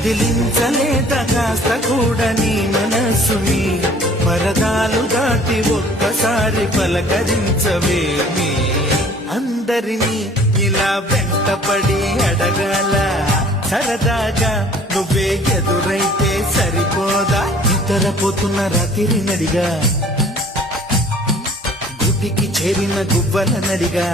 కదిలించలేద కాస్త కూడా నీ మనసుని పరదాలు దాటి ఒక్కసారి పలకరించవేమి అందరినీ ఇలా వెంటపడి అడగాల సరదాగా నువ్వే ఎదురైతే సరిపోదా నిద్రపోతున్న రాత్రి నడిగా గుడికి చేరిన గువ్వల నడిగా